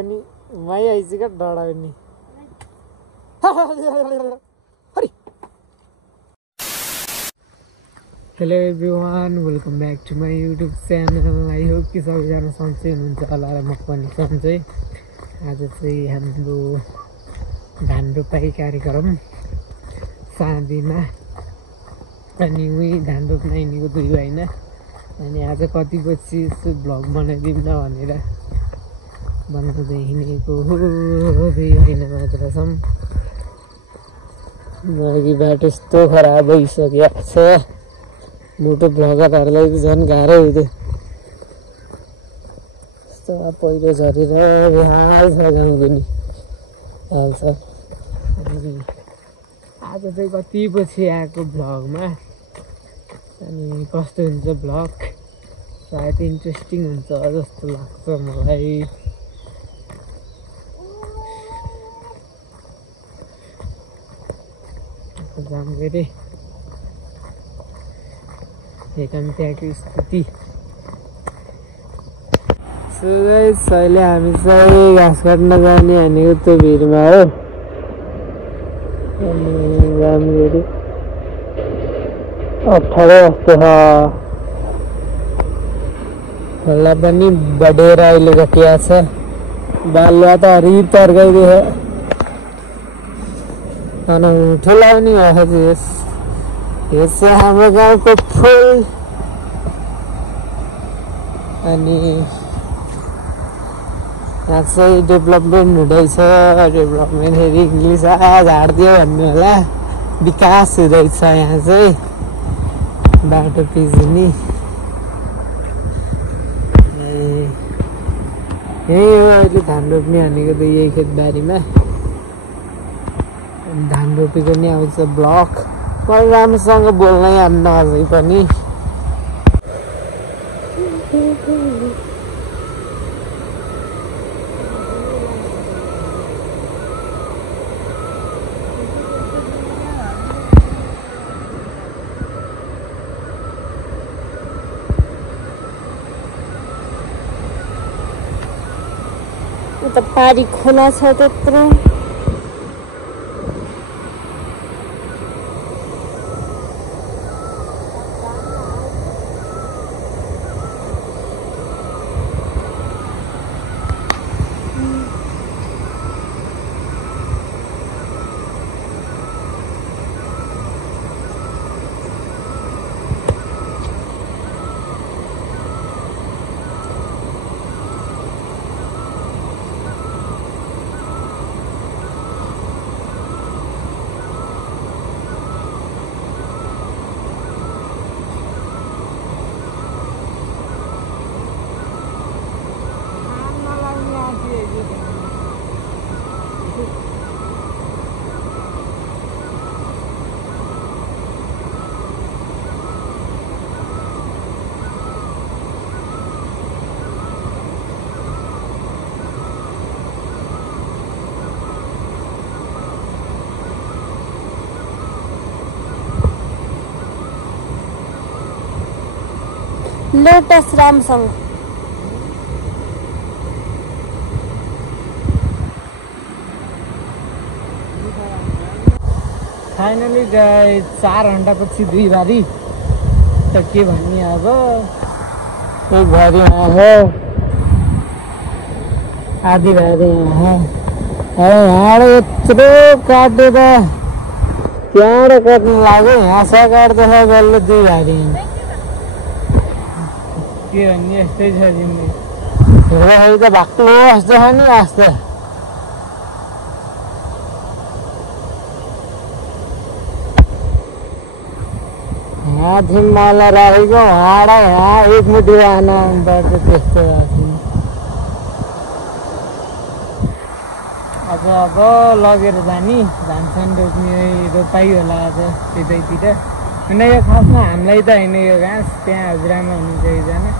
अनि मै आइज क्या डराउने hello everyone welcome back to my YouTube channel. I hope कि सबैजना सन्चै हुनुहुन्छ होला र म पनि सन्चै। आज चाहिँ हाम्रो धान रोपाई कार्यक्रम साँधीमा अनि उही धान रोप्न हिँडेको दुई भाइना। अनि आज कति बजी भ्लग बनाइदिउँ न भनेर बनाउँदै हिँडेको हो दुई भाइना मात्र छौँ। अघि बाटो यस्तो खराब भइसकेको छ, मोटो भ्लगरहरूलाई झन् गाह्रो हुँदै यस्तो पहिरो झरेर बेहाल छ गाउँ पनि हाल्छ। आज चाहिँ कति पछि आएको भ्लगमा, अनि कस्तो हुन्छ भ्लग सायद इन्ट्रेस्टिङ हुन्छ जस्तो लाग्छ मलाई। जाम गरे एकदम त्यहाँको स्थिति। सो गाइस अहिले हामी चाहिँ घाँस काट्न जाने भनेको त्यो भिरमा हो। अनि जाम गरी 18 जस्तो छ। खोला पनि बढेर अहिले घटिया छ, बालुवा त हरि तर्काइदियो। ठुला पनि भएको यो चाहिँ हाम्रो गाउँको फुल। अनि यहाँ चाहिँ डेभलपमेन्ट हुँदैछ। डेभलपमेन्ट फेरि इङ्ग्लिस झारिदियो भन्नु होला, विकास हुँदैछ यहाँ चाहिँ बाटो पिजुनी। यही हो अहिले धान रोप्ने भनेको त यही खेतबारीमा। धान रोपेको नि आउँछ ब्लक। मलाई राम्रोसँग बोल्नै आउन्न अझै पनि। त पारी खोला छ त्यत्रो। लोटस रामसँग फाइनली गए 4 घन्टापछि दुई बारी त के भन्ने अब। एक भारी आयो, आधी भारी यहाँ। यहाँ यत्रो काटेर त्यहाँबाट काट्नु लाग्यो, यहाँ काट्दैछ बल्ल दुई भारी। के भन्ने यस्तै छ जिम्मे। हेर्दाखेरि त भाक्लो जस्तो छ नि आस्ता। यहाँ थियौँ मलाई राखेको हाडा यहाँ एक मुठी आना पर्छ त्यस्तो भएको। अब लगेर जाने धान सान रोप्ने रोपाइ होला आज त्यतैतिर। होइन यो खासमा हामीलाई त होइन, यो घाँस त्यहाँ हजुरआमा हुनुहुन्छ एकजना,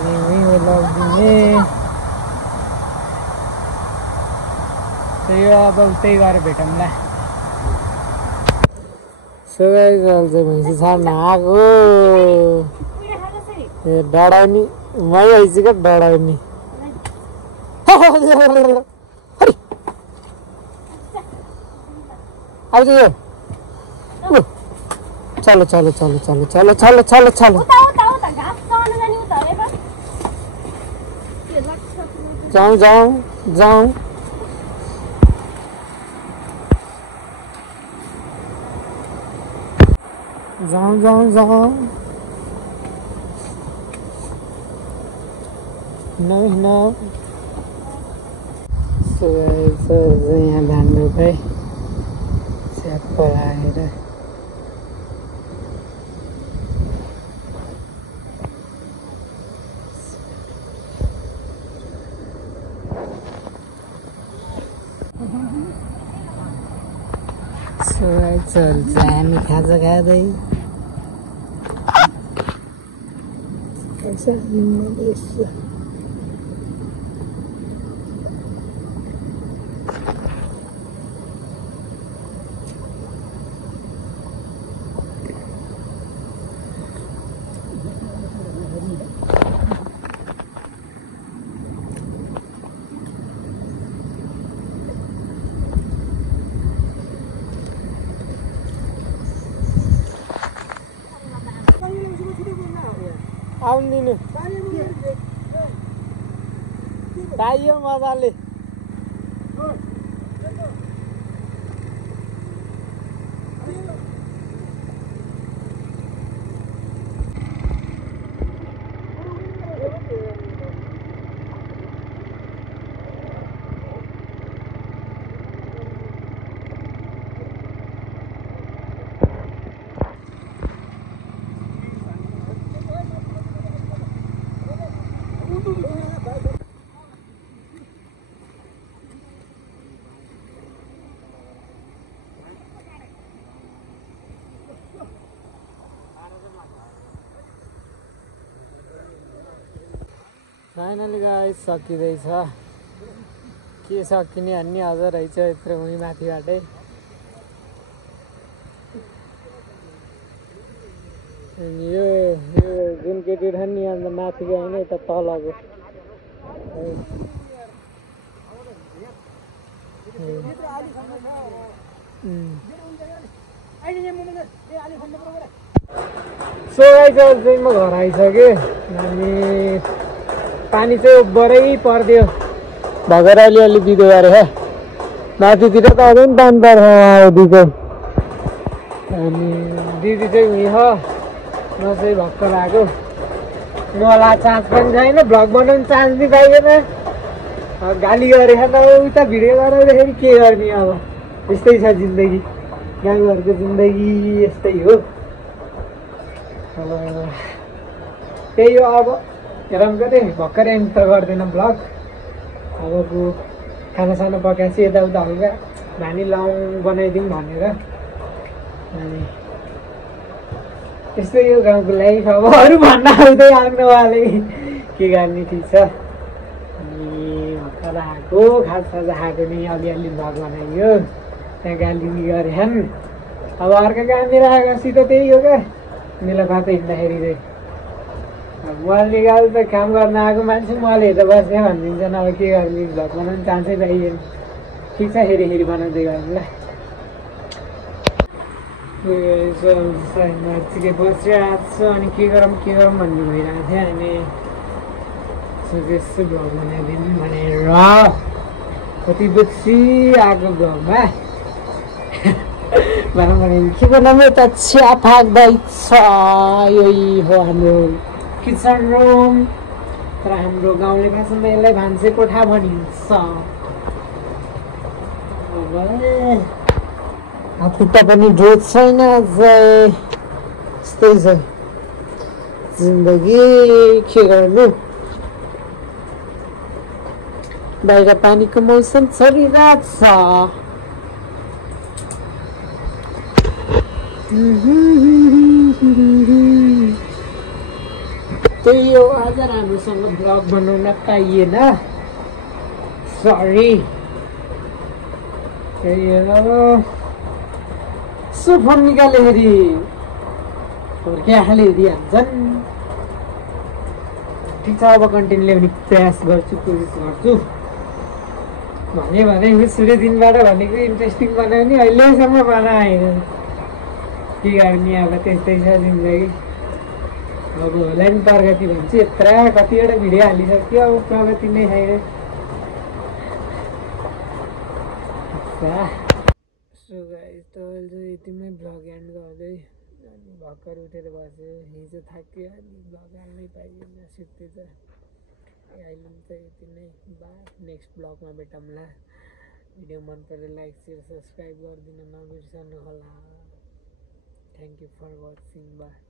उहीँ हो लगिदिने। यो अब उतै गएर भेटौँला। सबै गल चाहिँ भैँसी छाड्न आएको डढाउने मै आइज क्या डढाउने। आउँछ यो चलो चलो चलो चलो चलो चलो चलो चलो जाऊँ जाऊँ जाऊँ जाऊँ जाऊँ जाऊँ नहीं ना तो यहाँ धान रोपाई स्याप पलाएर चल्छ हामी खाजा खाँदै आउँदिनु पाइयो मजाले फाइनली गाइस सकिँदैछ के सकिने भन्ने अझ रहेछ यत्रो उही माथिबाटै यो जुन केटी छ नि अन्त माथिको होइन यता तलको सो गाइस चाहिँ म घर आइसकेँ अनि पानी चाहिँ बरै पर्दियो भगेर अलिअलि बिदो गरेको माथितिर त अझै पनि पानी पर्छ दिदी अनि दिदी चाहिँ उयो म चाहिँ भर्खर आएको मलाई चान्स पनि छैन भ्लग बनाउनु चान्स नि पाइएन गाली गरेको त उता भिडियो गराउँदाखेरि के गर्ने अब यस्तै छ जिन्दगी गाउँघरको जिन्दगी यस्तै हो त्यही हो अब हेरौँ कतै भर्खरै एन्ड त गर्दैन भ्लग अबको खानासाना पकाएपछि यताउता हल्का भानी लाउँ बनाइदिउँ भनेर अनि यस्तै यो गाउँको लाइफ अब अरू भन्न आउँदै आउनुवाले के गर्ने ठिक छ अनि भर्खर आएको खाजा खाएको नि अलिअलि भ्लग बनाइयो त्यहाँ गाली गरेछन् अब अर्को कहाँनिर आएपछि त त्यही हो क्या मेलापात हिँड्दाखेरि चाहिँ मैले गाली त काम गर्न आएको मान्छे मैले हेर्दा बस्ने भनिदिन्छन् अब के गर्ने भ्लग बनाउनु चान्सै पाइएन ठिक छ हेरी बनाउँदै गर्नु ल ठिकै बसिरहेको छ अनि के गरौँ भन्ने भइरहेको थियो अनि सोचेछु भ्लग बनाइदिनु भनेर कति बजी आएको भ्लगमा के बनाउनु त चिया पाक्दैछ यही हो हाम्रो किचन रुम तर हाम्रो गाउँले भाषामा यसलाई भान्से कोठा भनिन्छ खुट्टा पनि जोड छैन यस्तै छ जिन्दगी के गर्नु बाहिर पानीको मौसम चलिरहेको छ त्यही हो आज राम्रोसँग भ्लग बनाउन पाइएन सरी त्यही हो सो फोन निकालेखेरि हुर्किहाले दिइहाल्छन् ठिक छ अब कन्टेन्ट ल्याउने प्रयास गर्छु कोसिस गर्छु भने सुरु दिनबाट भनेको इन्ट्रेस्टिङ बनायो नि अहिलेसम्म बनाएन के गर्ने अब त्यस्तै छ जिन्दगी अब होला नि प्रगति भन्छ यत्र कतिवटा भिडियो हालिसक्यो अब प्रगति नै छैन सो गाइस त अहिले चाहिँ यतिमै भ्लग एन्ड गर्दै अनि भर्खर उठेर बस्यो हिजो थाक्यो अनि भ्लग हाल्नै पाइएन सुत्दैछ अहिले चाहिँ यति नै बाई नेक्स्ट भ्लगमा भेटौँला भिडियो मन पऱ्यो लाइक सेयर सब्सक्राइब गरिदिन नबिर्सनु होला thank you for watching by